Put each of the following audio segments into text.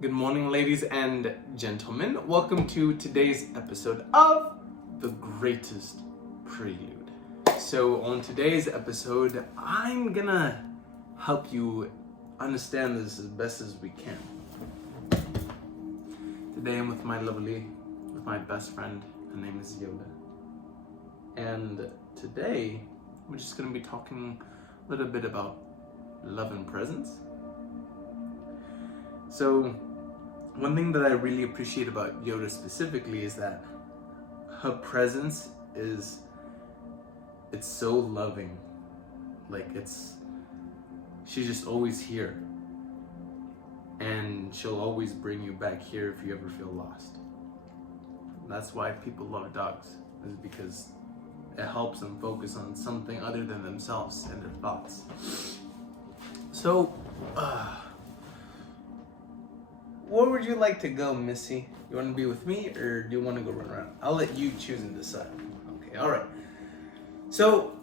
Good morning, ladies and gentlemen. Welcome to today's episode of The Greatest Prelude. So, on today's episode, I'm gonna help you understand this as best as we can. Today, I'm with my best friend. Her name is Yoda. And today, we're just gonna be talking a little bit about love and presence. So, one thing that I really appreciate about Yoda specifically is that her presence it's so loving. She's just always here. And she'll always bring you back here if you ever feel lost. That's why people love dogs, is because it helps them focus on something other than themselves and their thoughts. So, where would you like to go, Missy? You want to be with me, or do you want to go run around? I'll let you choose and decide. Okay, all right. So,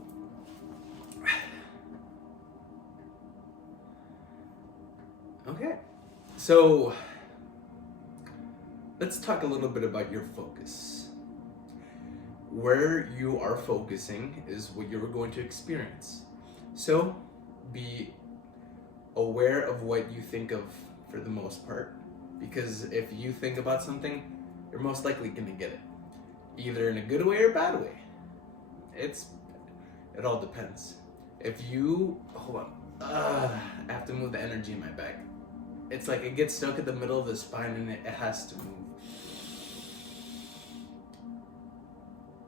let's talk a little bit about your focus. Where you are focusing is what you're going to experience. So, be aware of what you think of for the most part. Because if you think about something, you're most likely going to get it. Either in a good way or bad way. It all depends. Hold on. I have to move the energy in my back. It's like it gets stuck at the middle of the spine and it has to move.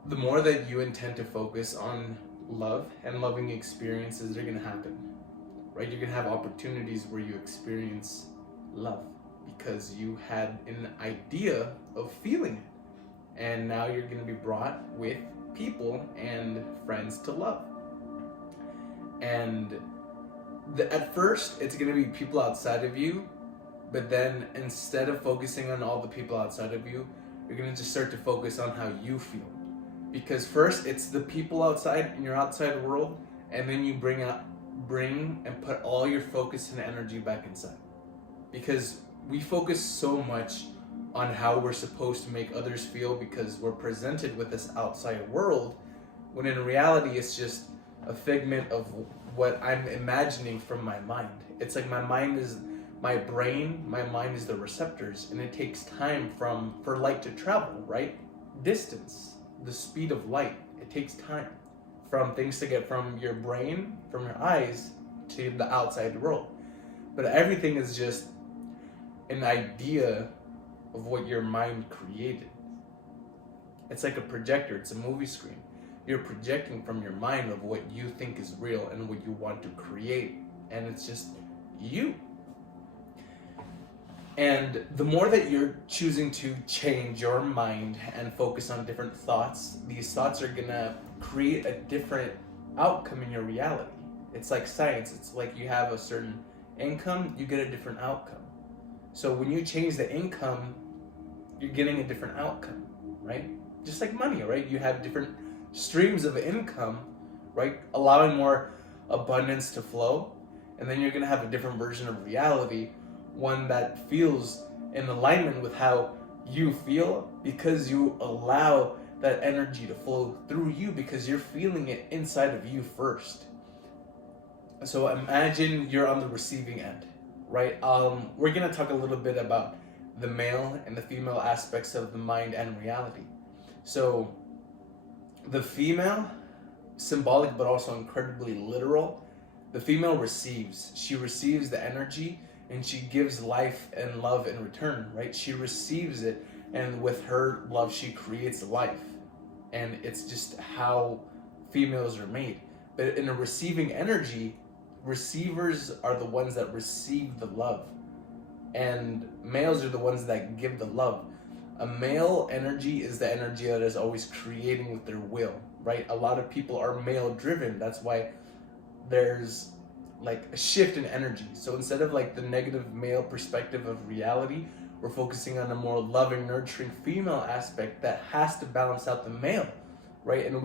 The more that you intend to focus on love and loving experiences are going to happen. Right? You're going to have opportunities where you experience love. Because you had an idea of feeling it. And now you're going to be brought with people and friends to love. And at first, it's going to be people outside of you. But then instead of focusing on all the people outside of you, you're going to just start to focus on how you feel. Because first, it's the people outside in your outside world. And then you bring and put all your focus and energy back inside. Because we focus so much on how we're supposed to make others feel because we're presented with this outside world, when in reality it's just a figment of what I'm imagining from my mind. It's like my mind is my brain, my mind is the receptors, and it takes time for light to travel, right? Distance, the speed of light, it takes time from things to get from your brain, from your eyes, to the outside world. But everything is just an idea of what your mind created. It's like a projector, it's a movie screen. You're projecting from your mind of what you think is real and what you want to create, and it's just you. And the more that you're choosing to change your mind and focus on different thoughts, these thoughts are gonna create a different outcome in your reality. It's like science. It's like you have a certain income, you get a different outcome. So when you change the income, you're getting a different outcome, right? Just like money, right? You have different streams of income, right? Allowing more abundance to flow. And then you're going to have a different version of reality, one that feels in alignment with how you feel, because you allow that energy to flow through you because you're feeling it inside of you first. So imagine you're on the receiving end. Right, we're gonna talk a little bit about the male and the female aspects of the mind and reality. So, the female, symbolic but also incredibly literal, the female receives. She receives the energy and she gives life and love in return, right? She receives it, and with her love, she creates life. And it's just how females are made. But in a receiving energy, receivers are the ones that receive the love, and males are the ones that give the love. A male energy is the energy that is always creating with their will, right? A lot of people are male driven. That's why there's like a shift in energy. So instead of like the negative male perspective of reality, we're focusing on a more loving, nurturing female aspect that has to balance out the male, right? And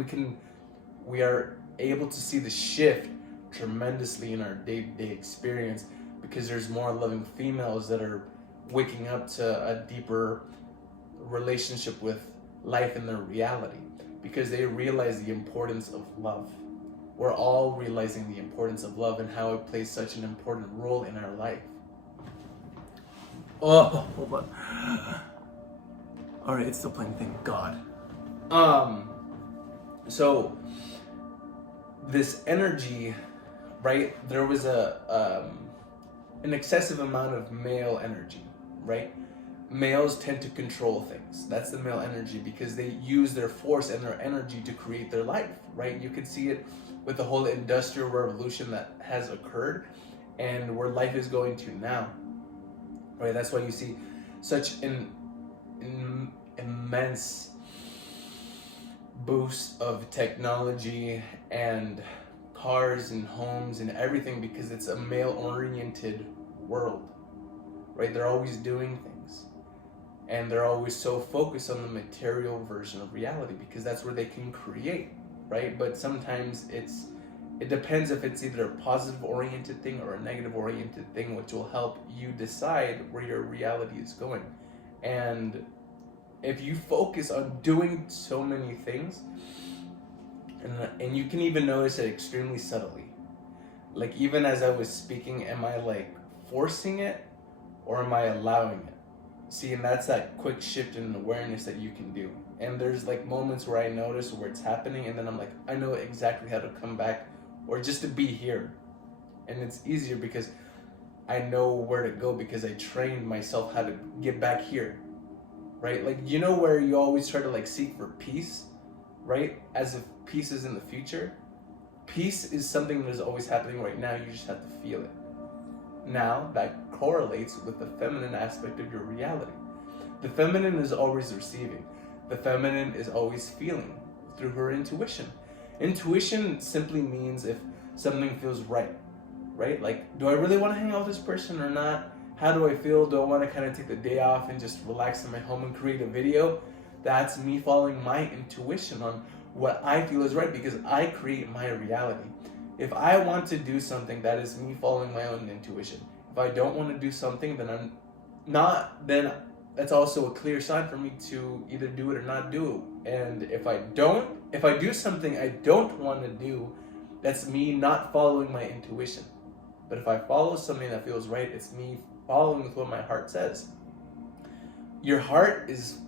we are able to see the shift tremendously in our day-to-day experience because there's more loving females that are waking up to a deeper relationship with life and their reality, because they realize the importance of love. We're all realizing the importance of love and how it plays such an important role in our life. Oh, hold on. All right, it's still playing. Thank God. So this energy, right? There was an excessive amount of male energy, right? Males tend to control things. That's the male energy, because they use their force and their energy to create their life, right? You can see it with the whole industrial revolution that has occurred and where life is going to now, right? That's why you see such an immense boost of technology and cars and homes and everything, because it's a male-oriented world, right? They're always doing things, and they're always so focused on the material version of reality, because that's where they can create, right? But sometimes it depends if it's either a positive-oriented thing or a negative-oriented thing, which will help you decide where your reality is going. And if you focus on doing so many things, and you can even notice it extremely subtly, like even as I was speaking, am I like forcing it or am I allowing it? See, and that's that quick shift in awareness that you can do. And there's like moments where I notice where it's happening, and then I'm like, I know exactly how to come back, or just to be here. And it's easier because I know where to go, because I trained myself how to get back here, right? Like, you know, where you always try to like seek for peace, right? As if peace is in the future. Peace is something that is always happening right now. You just have to feel it. Now, that correlates with the feminine aspect of your reality. The feminine is always receiving. The feminine is always feeling through her intuition. Intuition simply means if something feels right, right? Like, do I really want to hang out with this person or not? How do I feel? Do I want to kind of take the day off and just relax in my home and create a video? That's me following my intuition on what I feel is right, because I create my reality. If I want to do something, that is me following my own intuition. If I don't want to do something, then that's also a clear sign for me to either do it or not do it. And if I do something I don't want to do, that's me not following my intuition. But if I follow something that feels right, it's me following with what my heart says. Your heart is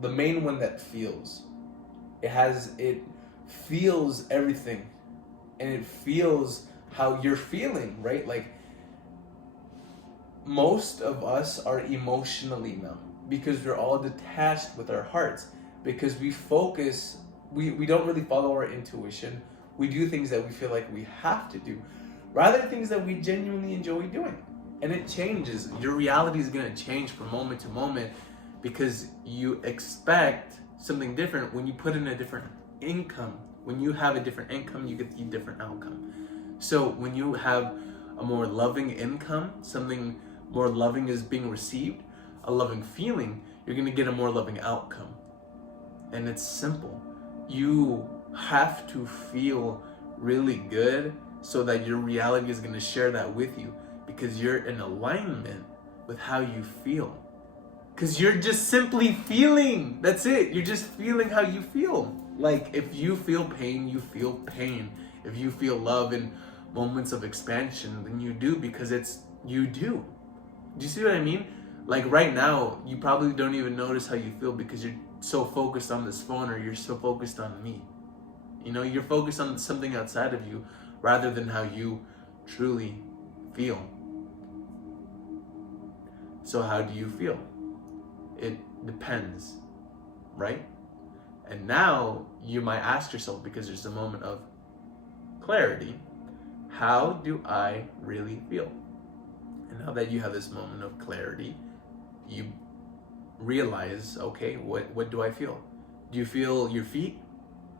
the main one that feels. It feels everything, and it feels how you're feeling, right? Like, most of us are emotionally numb because we're all detached with our hearts, because we don't really follow our intuition. We do things that we feel like we have to do, rather than things that we genuinely enjoy doing. And it changes. Your reality is going to change from moment to moment, because you expect something different when you put in a different income. When you have a different income, you get the different outcome. So when you have a more loving income, something more loving is being received, a loving feeling, you're going to get a more loving outcome. And it's simple. You have to feel really good so that your reality is going to share that with you, because you're in alignment with how you feel. Because you're just simply feeling. That's it. You're just feeling how you feel. Like, if you feel pain, you feel pain. If you feel love in moments of expansion, then you do, because you do. Do you see what I mean? Like, right now, you probably don't even notice how you feel because you're so focused on this phone, or you're so focused on me. You know, you're focused on something outside of you rather than how you truly feel. So how do you feel? It depends, right? And now you might ask yourself, because there's a moment of clarity, how do I really feel? And now that you have this moment of clarity, you realize, okay, what do I feel? Do you feel your feet?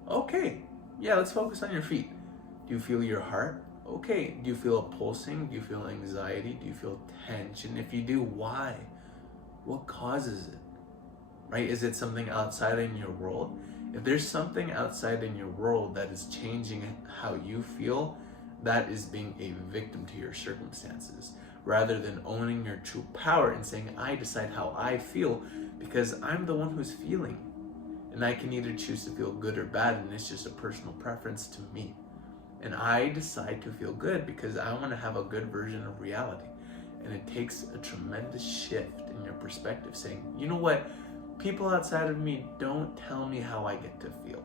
Okay, yeah, let's focus on your feet. Do you feel your heart? Okay. Do you feel a pulsing? Do you feel anxiety? Do you feel tension? If you do, why? What causes it? Right? Is it something outside in your world? If there's something outside in your world that is changing how you feel, that is being a victim to your circumstances. rather than owning your true power and saying, I decide how I feel because I'm the one who's feeling. And I can either choose to feel good or bad, and it's just a personal preference to me. And I decide to feel good because I want to have a good version of reality. And it takes a tremendous shift in your perspective, saying, you know what? People outside of me don't tell me how I get to feel.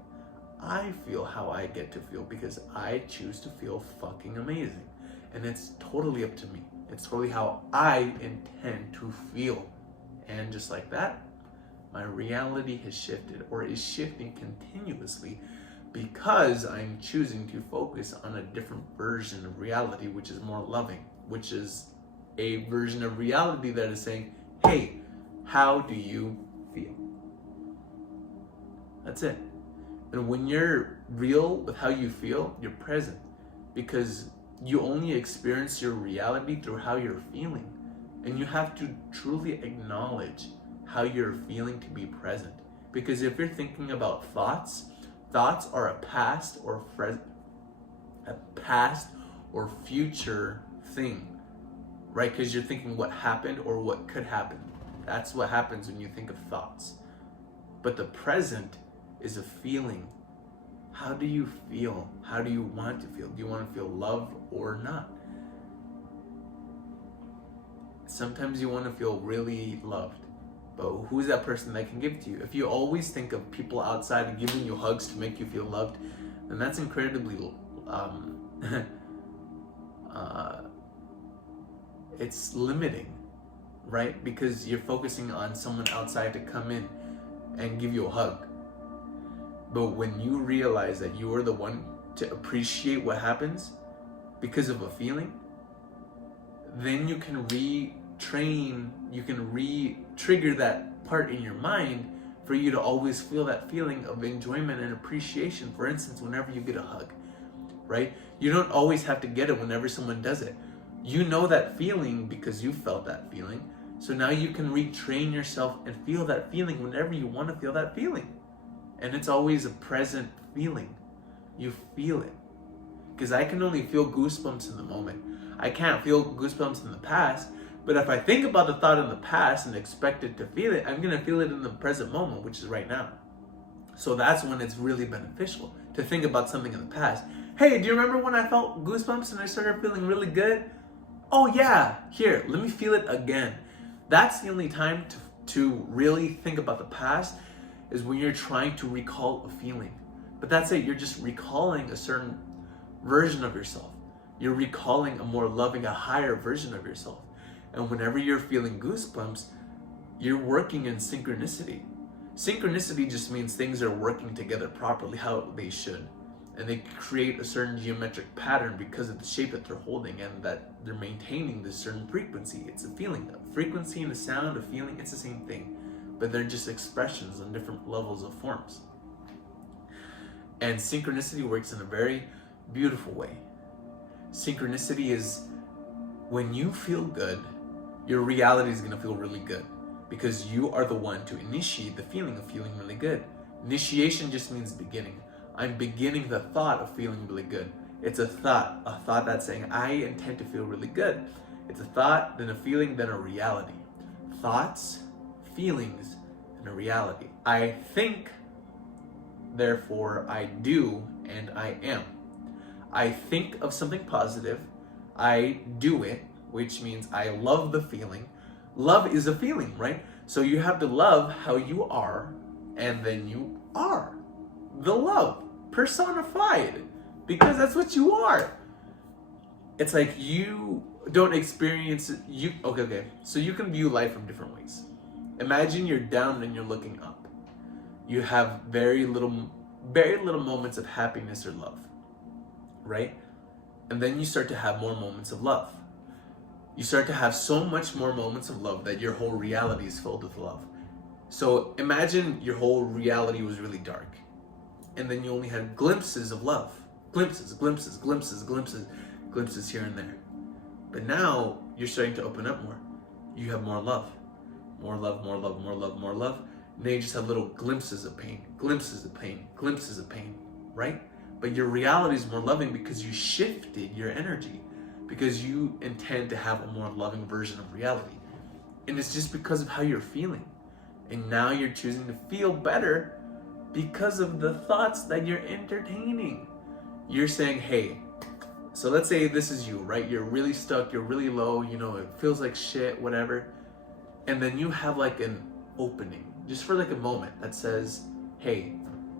I feel how I get to feel because I choose to feel fucking amazing. And it's totally up to me. It's totally how I intend to feel. And just like that, my reality has shifted, or is shifting continuously, because I'm choosing to focus on a different version of reality, which is more loving, which is a version of reality that is saying, hey, how do you feel? That's it. And when you're real with how you feel, you're present, because you only experience your reality through how you're feeling. And you have to truly acknowledge how you're feeling to be present. Because if you're thinking about thoughts are a past or future thing, right? Because you're thinking what happened or what could happen. That's what happens when you think of thoughts. But the present is a feeling. How do you feel? How do you want to feel? Do you want to feel love or not? Sometimes you want to feel really loved. But who's that person that can give it to you? If you always think of people outside and giving you hugs to make you feel loved, then that's incredibly it's limiting, right? Because you're focusing on someone outside to come in and give you a hug. But when you realize that you are the one to appreciate what happens because of a feeling, then you can retrain, you can re-trigger that part in your mind for you to always feel that feeling of enjoyment and appreciation. For instance, whenever you get a hug, right? You don't always have to get it whenever someone does it. You know that feeling because you felt that feeling. So now you can retrain yourself and feel that feeling whenever you want to feel that feeling. And it's always a present feeling. You feel it. Because I can only feel goosebumps in the moment. I can't feel goosebumps in the past. But if I think about the thought in the past and expect it to feel it, I'm going to feel it in the present moment, which is right now. So that's when it's really beneficial to think about something in the past. Hey, do you remember when I felt goosebumps and I started feeling really good? Oh yeah, here, let me feel it again. That's the only time to really think about the past, is when you're trying to recall a feeling. But that's it, you're just recalling a certain version of yourself. You're recalling a more loving, a higher version of yourself. And whenever you're feeling goosebumps, you're working in synchronicity. Synchronicity just means things are working together properly, how they should. And they create a certain geometric pattern because of the shape that they're holding, and that they're maintaining this certain frequency. It's a feeling. A frequency and a sound, a feeling, it's the same thing. But they're just expressions on different levels of forms. And synchronicity works in a very beautiful way. Synchronicity is when you feel good, your reality is going to feel really good, because you are the one to initiate the feeling of feeling really good. Initiation just means beginning. I'm beginning the thought of feeling really good. It's a thought that's saying, I intend to feel really good. It's a thought, then a feeling, then a reality. Thoughts, feelings, and a reality. I think, therefore I do, and I am. I think of something positive, I do it, which means I love the feeling. Love is a feeling, right? So you have to love how you are, and then you are the love personified, because that's what you are. It's like you don't experience you. Okay. So you can view life from different ways. Imagine you're down and you're looking up. You have very little moments of happiness or love, right? And then you start to have more moments of love. You start to have so much more moments of love that your whole reality is filled with love. So imagine your whole reality was really dark, and then you only had glimpses of love. Glimpses here and there. But now you're starting to open up more. You have more love. Now you just have little glimpses of pain, right? But your reality is more loving because you shifted your energy. because you intend to have a more loving version of reality. And it's just because of how you're feeling. And now you're choosing to feel better because of the thoughts that you're entertaining. You're saying, hey, so let's say this is you, right? You're really stuck, you're really low, it feels like shit, whatever. And then you have like an opening, just for like a moment, that says, hey,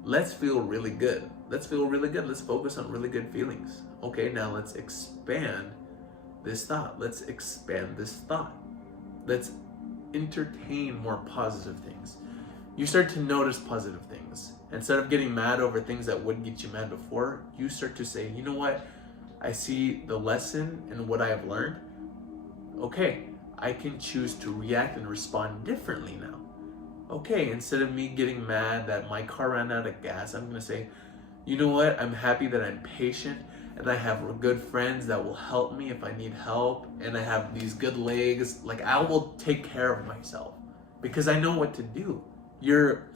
let's feel really good. Let's feel really good. Let's focus on really good feelings. Okay, now let's expand this thought. Let's expand this thought. Let's entertain more positive things. You start to notice positive things. Instead of getting mad over things that would get you mad before, you start to say, you know what? I see the lesson in what I have learned. Okay, I can choose to react and respond differently now. Okay, instead of me getting mad that my car ran out of gas, I'm gonna say, you know what? I'm happy that I'm patient and I have good friends that will help me if I need help, and I have these good legs. Like, I will take care of myself because I know what to do. You're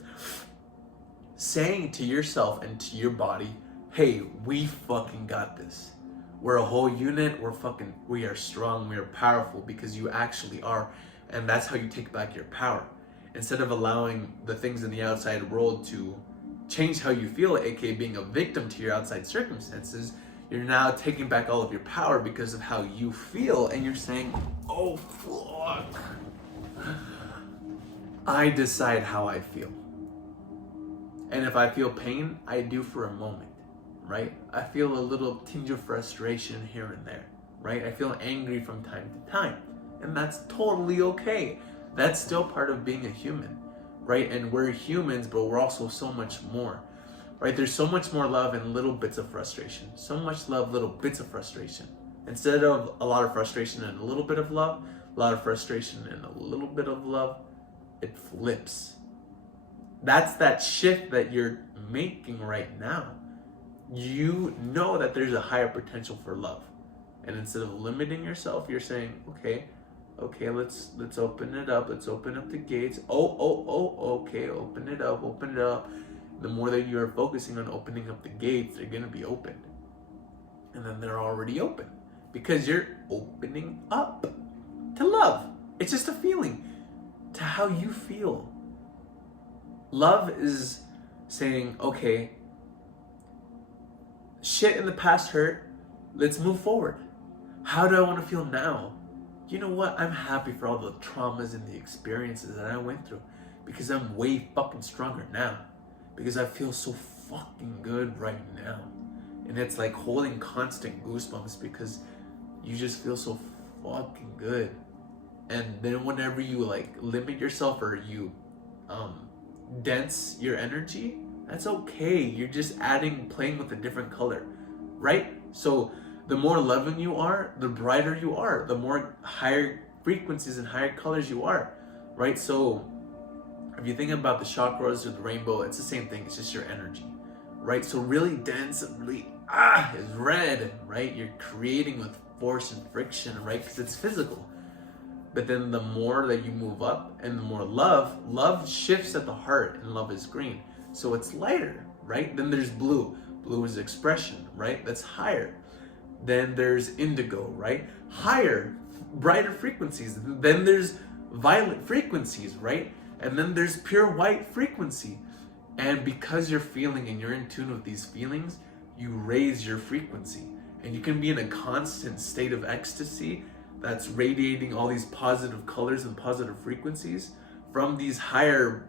saying to yourself and to your body, hey, we fucking got this. We're a whole unit. We are strong. We are powerful, because you actually are. And that's how you take back your power. Instead of allowing the things in the outside world to change how you feel, aka being a victim to your outside circumstances, you're now taking back all of your power because of how you feel. And you're saying, oh, fuck. I decide how I feel. And if I feel pain, I do for a moment, right? I feel a little tinge of frustration here and there, right? I feel angry from time to time. And that's totally okay. That's still part of being a human, right? And we're humans, but we're also so much more, right? There's so much more love in little bits of frustration. So much love, little bits of frustration. Instead of a lot of frustration and a little bit of love, a lot of frustration and a little bit of love, it flips. That's that shift that you're making right now. You know that there's a higher potential for love. And instead of limiting yourself, you're saying, okay, let's open it up. Let's open up the gates. Okay, open it up. The more that you're focusing on opening up the gates, they're gonna be opened. And then they're already open. Because you're opening up to love. It's just a feeling, to how you feel. Love is saying, okay, shit in the past hurt. Let's move forward. How do I want to feel now? You know what? I'm happy for all the traumas and the experiences that I went through, because I'm way fucking stronger now. Because I feel so fucking good right now. And it's like holding constant goosebumps because you just feel so fucking good. And then whenever you like limit yourself or you dense your energy, that's okay. You're just playing with a different color, right? So the more loving you are, the brighter you are, the more higher frequencies and higher colors you are, right? So if you think about the chakras or the rainbow, it's the same thing. It's just your energy, right? So really dense and really is red, right? You're creating with force and friction, right? Because it's physical. But then the more that you move up and the more love shifts at the heart, and love is green. So it's lighter, right? Then there's blue. Blue is expression, right? That's higher. Then there's indigo, right? Higher, brighter frequencies. Then there's violet frequencies, right? And then there's pure white frequency. And because you're feeling and you're in tune with these feelings, you raise your frequency. And you can be in a constant state of ecstasy that's radiating all these positive colors and positive frequencies from these higher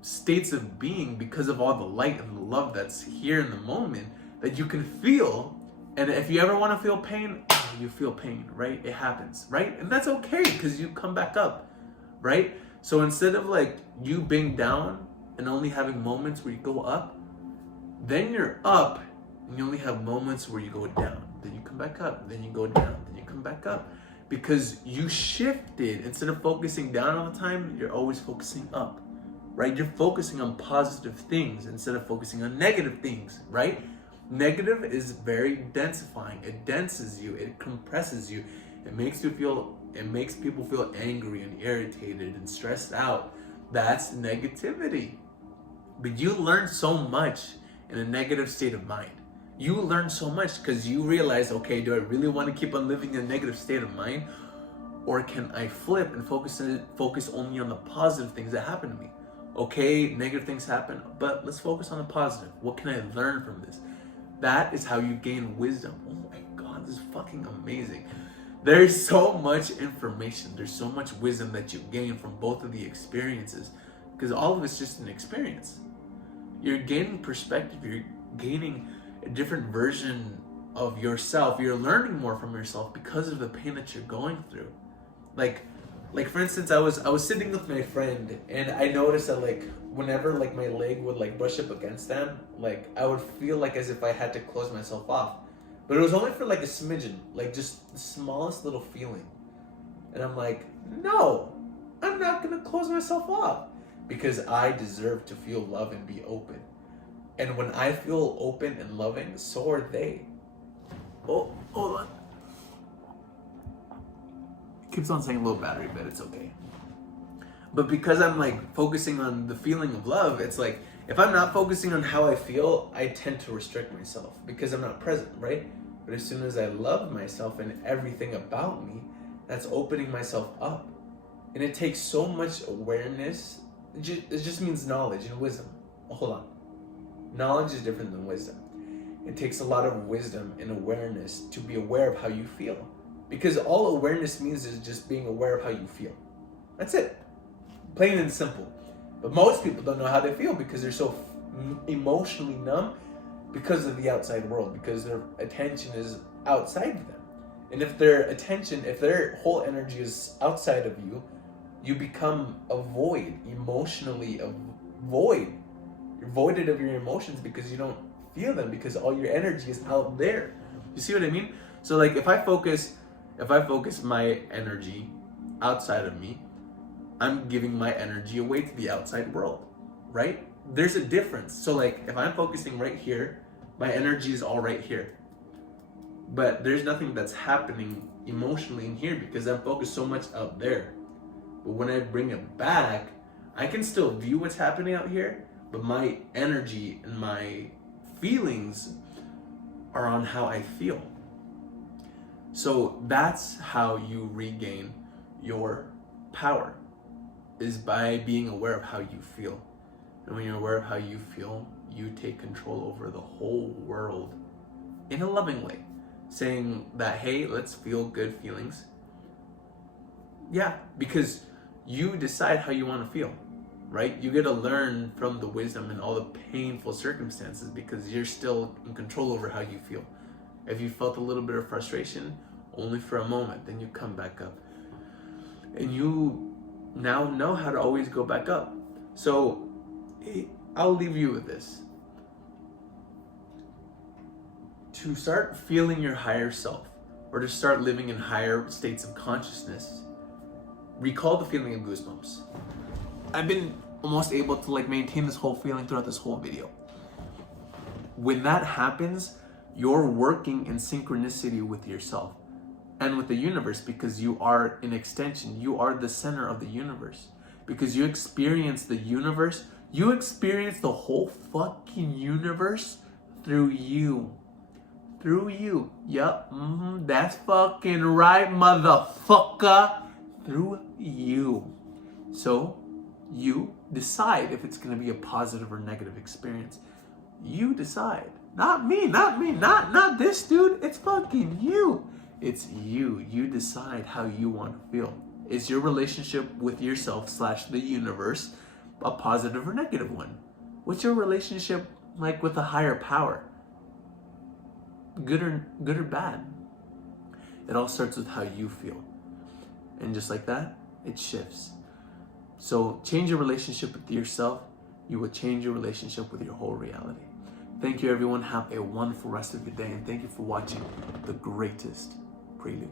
states of being, because of all the light and the love that's here in the moment that you can feel. And if you ever want to feel pain, you feel pain, right? It happens, right? And that's okay, because you come back up, right? So instead of like you being down and only having moments where you go up, then you're up and you only have moments where you go down. Then you come back up, then you go down, then you come back up. Because you shifted. Instead of focusing down all the time, you're always focusing up, right? You're focusing on positive things instead of focusing on negative things, right? Negative is very densifying. It denses you, it compresses you. It makes people feel angry and irritated and stressed out. That's negativity. But you learn so much in a negative state of mind. You learn so much because you realize, okay, do I really want to keep on living in a negative state of mind? Or can I flip and focus only on the positive things that happen to me? Okay, negative things happen, but let's focus on the positive. What can I learn from this? That is how you gain wisdom. Oh my God, this is fucking amazing. There's so much information. There's so much wisdom that you gain from both of the experiences, because all of it's just an experience. You're gaining perspective. You're gaining a different version of yourself. You're learning more from yourself because of the pain that you're going through. Like for instance, I was sitting with my friend, and I noticed that like whenever like my leg would like brush up against them, like I would feel like as if I had to close myself off. But it was only for like a smidgen, like just the smallest little feeling. And I'm like, no, I'm not gonna close myself off, because I deserve to feel love and be open. And when I feel open and loving, so are they. Oh, hold on. It keeps on saying low battery, but it's okay. But because I'm like focusing on the feeling of love, it's like if I'm not focusing on how I feel, I tend to restrict myself because I'm not present, right? But as soon as I love myself and everything about me, that's opening myself up. And it takes so much awareness. It just means knowledge and wisdom. Oh, hold on. Knowledge is different than wisdom. It takes a lot of wisdom and awareness to be aware of how you feel. Because all awareness means is just being aware of how you feel. That's it. Plain and simple. But most people don't know how they feel because they're so emotionally numb because of the outside world, because their attention is outside of them. And if their whole energy is outside of you, you become a void, emotionally a void. You're voided of your emotions because you don't feel them, because all your energy is out there. You see what I mean? So like if I focus my energy outside of me, I'm giving my energy away to the outside world, right? There's a difference. So like if I'm focusing right here, my energy is all right here. But there's nothing that's happening emotionally in here because I'm focused so much out there. But when I bring it back, I can still view what's happening out here, but my energy and my feelings are on how I feel. So that's how you regain your power, is by being aware of how you feel. And when you're aware of how you feel, you take control over the whole world in a loving way, saying that, hey, let's feel good feelings. Yeah, because you decide how you want to feel, right? You get to learn from the wisdom and all the painful circumstances because you're still in control over how you feel. If you felt a little bit of frustration, only for a moment, then you come back up. And you now know how to always go back up. So I'll leave you with this. To start feeling your higher self, or to start living in higher states of consciousness, recall the feeling of goosebumps. I've been almost able to like maintain this whole feeling throughout this whole video. When that happens, you're working in synchronicity with yourself and with the universe, because you are an extension. You are the center of the universe. Because you experience the universe, you experience the whole fucking universe through you. Through you. Yup, that's fucking right, motherfucker. Through you. So, you decide if it's gonna be a positive or negative experience. You decide. Not me, not this dude. It's fucking you. It's you. You decide how you want to feel. Is your relationship with yourself / the universe a positive or negative one? What's your relationship like with a higher power? Good or bad? It all starts with how you feel. And just like that, it shifts. So change your relationship with yourself. You will change your relationship with your whole reality. Thank you, everyone. Have a wonderful rest of your day. And thank you for watching the greatest Prelude.